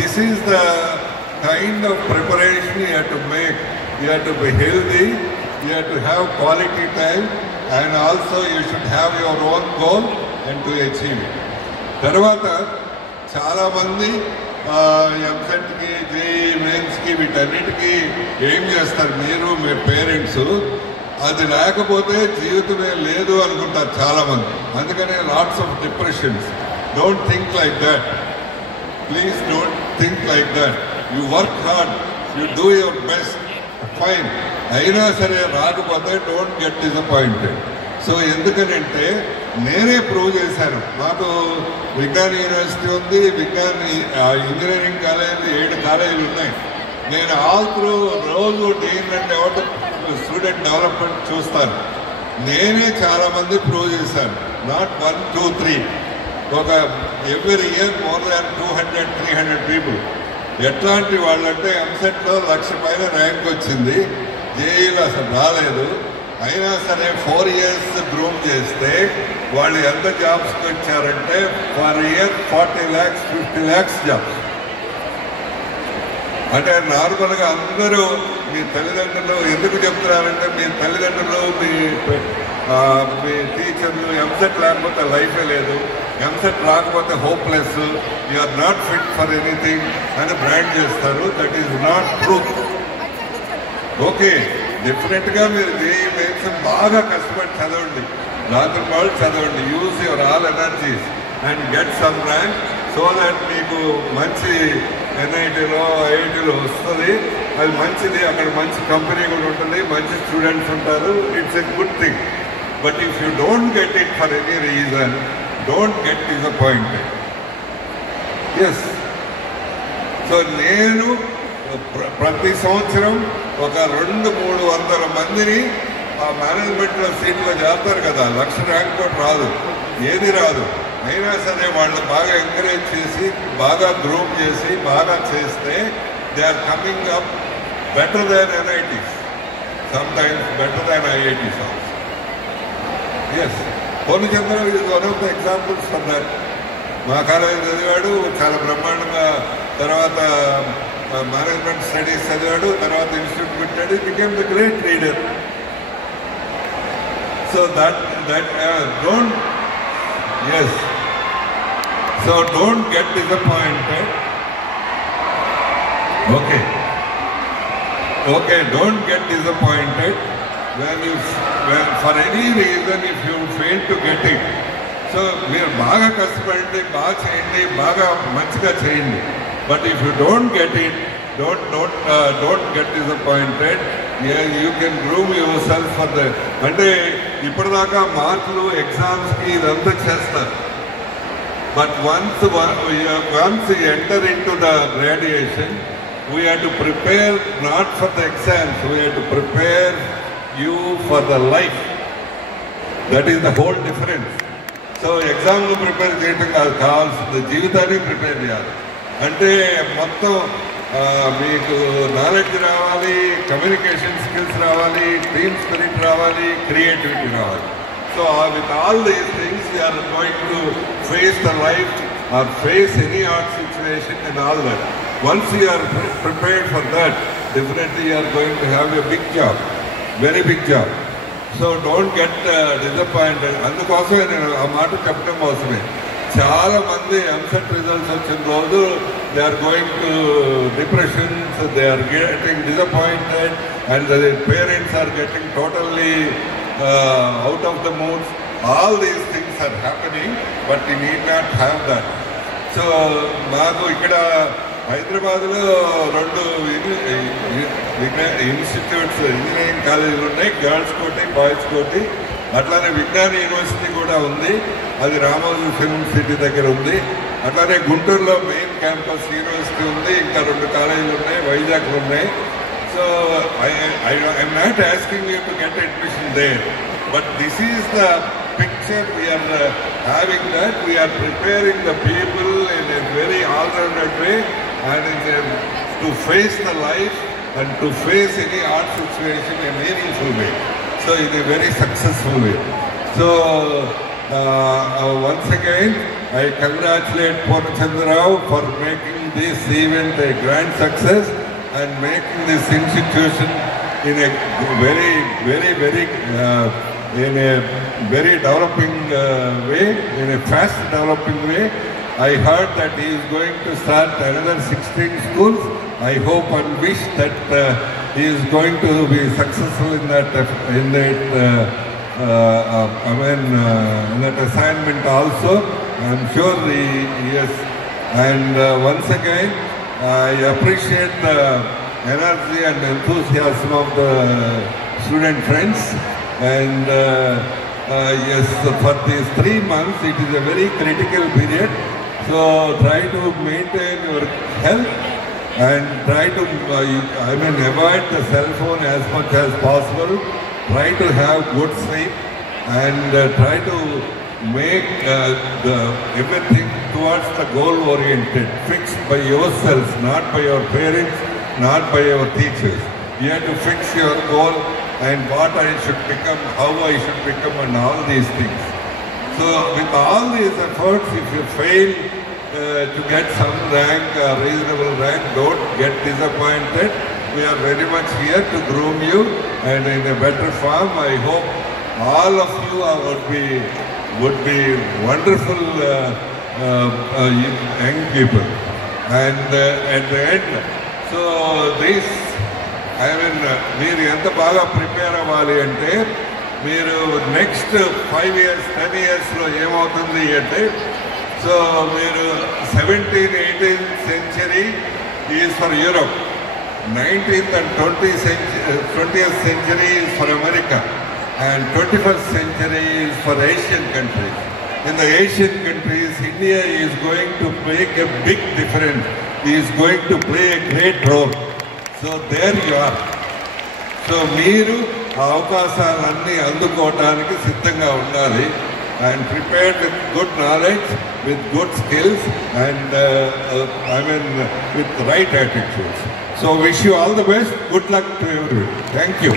this is the kind of preparation you have to make. You have to be healthy, you have to have quality time, and also you should have your own goal and to achieve it. తర్వాత చాలామంది ఎంసెట్కి, జేఈ మెయిన్స్కి వీటన్నిటికీ ఏం చేస్తారు, మీరు మీ పేరెంట్స్ అది లేకపోతే జీవితమే లేదు అనుకుంటారు చాలామంది. అందుకనే lots of depressions. Don't think like that. Please don't think like that. You work hard, you do your best, fine. అయినా సరే రాకపోతే డోంట్ గెట్ డిసప్పాయింటెడ్. సో ఎందుకనంటే నేనే ప్రూవ్ చేశాను. మాకు విజ్ఞాన యూనివర్సిటీ ఉంది, ఇంజనీరింగ్ కాలేజీలు 7 కాలేజీలు ఉన్నాయి. నేను ఆల్ త్రూ రోజు డీన్ అండ్ ఎవరు స్టూడెంట్ డెవలప్మెంట్ చూస్తాను. నేనే చాలామంది ప్రూవ్ చేశాను. నాట్ 1, 2, 3. ఒక ఎవ్రీ ఇయర్ మోర్ దాన్ 200-300 పీపుల్. ఎట్లాంటి వాళ్ళంటే ఎంసెట్లో 1,00,000 పైన ర్యాంక్ వచ్చింది, జేఈలో అసలు రాలేదు. అయినా సరే 4 years గ్రూమ్ చేస్తే వాళ్ళు ఎంత జాబ్స్కి వచ్చారంటే పర్ ఇయర్ 40 lakhs, 50 lakhs జాబ్స్. అంటే నార్మల్గా అందరూ మీ తల్లిదండ్రులు ఎందుకు చెప్తున్నారంటే మీ తల్లిదండ్రులు, మీ టీచర్లు ఎంసెట్ లేకపోతే లైఫే లేదు, ఎంసెట్ రాకపోతే hopeless, you are not fit for anything అని బ్రాండ్ చేస్తారు. That is not truth. Okay, డెఫినెట్గా మీరు జేఈ మెయిన్స్ బాగా కష్టపడి చదవండి, రాత్రి వాళ్ళు చదవండి. Use your all energies and get some rank so that మీకు మంచి ఎన్ఐటీలో, ఐఐటీలో వస్తుంది. అది మంచిది. అక్కడ మంచి కంపెనీ కూడా ఉంటుంది, మంచి స్టూడెంట్స్ ఉంటారు. It's a good thing. But if you don't get it for any reason, don't get disappointed. Yes. So నేను ప్రతి సంవత్సరం ఒక 200-300 మందిని ఆ మేనేజ్మెంట్లో సీట్లో చేస్తారు కదా. 1,00,000 ర్యాంక్ కూడా రాదు, ఏది రాదు. అయినా సరే వాళ్ళు బాగా ఎంకరేజ్ చేసి, బాగా గ్రూప్ చేసి, బాగా చేస్తే they are coming up better than NITs, some times better than IITs also. Yes, Purnachandra is one of the examples for that. మా కాలేజీ చదివాడు, చాలా బ్రహ్మాండంగా. తర్వాత మేనేజ్మెంట్ స్టడీస్ చదివాడు, తర్వాత ఇన్స్టిట్యూట్ పెట్టాడు, became the great leader. So that don't, yes, so don't get disappointed. Okay, don't get disappointed when for any reason if you fail to get it. So మీరు బాగా కష్టపడండి, బాగా చేయండి, బాగా మంచిగా చేయండి. But if you don't get it, don't get disappointed. You can groom yourself for that. అంటే ఇప్పటిదాకా మార్కులు, ఎగ్జామ్స్కి ఇదంతా చేస్తారు. But once you enter into the graduation, we have to prepare not for the exams, we have to prepare you for the life. That is the whole difference. సో ఎగ్జామ్ను prepare చేయటం కాదు, కావాల్సింది జీవితాన్ని ప్రిపేర్ చేయాలి. అంటే మొత్తం మీకు నాలెడ్జ్ రావాలి, కమ్యూనికేషన్ స్కిల్స్ రావాలి, టీమ్ స్పిరిట్ రావాలి, క్రియేటివిటీ రావాలి. So with all these things you are going to face the life or face any hard situation and all that. Once you are prepared for that, definitely you are going to have a big job, very big job. So don't get disappointed. అందుకోసమే నేను ఆ మాట చెప్పడం కోసమే. చాలా మంది EAMCET results వచ్చిన రోజు they are going to depressions, they are getting disappointed and the parents are getting totally out of the moods. All these things are happening, but you need not have that. So మాకు ఇక్కడ హైదరాబాద్లో 2 institutes, engineering కాలేజీలు ఉన్నాయి, గర్ల్స్ కోటి, బాయ్స్ కోటి. అట్లానే విజ్ఞాన యూనివర్సిటీ కూడా ఉంది, అది రామోజీ ఫిల్మ్ సిటీ దగ్గర ఉంది. అట్లానే గుంటూరులో మెయిన్ క్యాంపస్ యూనివర్సిటీ ఉంది, ఇంకా 2 కాలేజీలు ఉన్నాయి, వైజాగ్లో ఉన్నాయి. So I'm not asking you to get admission there, but this is the picture we are having, that we are preparing the people in a very all-rounded way and to face the life and to face any hard situation in a meaningful way. So in a very successful way. So once again I congratulate Purnachandra Rao for making this event a grand success and making this institution in a very developing way, in a fast developing way. I heard that he is going to start another 16 schools. I hope and wish that he is going to be successful in that assignment also. I'm sure he is. And once again, I appreciate the energy and enthusiasm of the student friends. And yes, for these 3 months, it is a very critical period. So try to maintain your health and try to, avoid the cell phone as much as possible. Try to have good sleep and try to make everything towards the goal-oriented, fixed by yourselves, not by your parents, not by your teachers. You have to fix your goal and what I should become, how I should become, and all these things. So with all these efforts, if you fail to get some rank, reasonable rank, don't get disappointed. We are very much here to groom you and in a better form. I hope all of you would be wonderful young people. And at the end, so this, మీరు ఎంత బాగా ప్రిపేర్ అవ్వాలి అంటే మీరు నెక్స్ట్ 5 years, 10 yearsలో ఏమవుతుంది అంటే, సో మీరు 17th, 18th century is for Europe, 19th and 20th century is for America, and 21st century is for Asian countries. In the Asian countries, India is going to make a big difference. He is going to play a great role. So there you are. So మీరు ఆ అవకాశాలన్నీ అందుకోవడానికి సిద్ధంగా ఉండాలి. And prepared with good knowledge, with good skills, and with the right attitudes. So wish you all the best. Good luck to everyone. Thank you.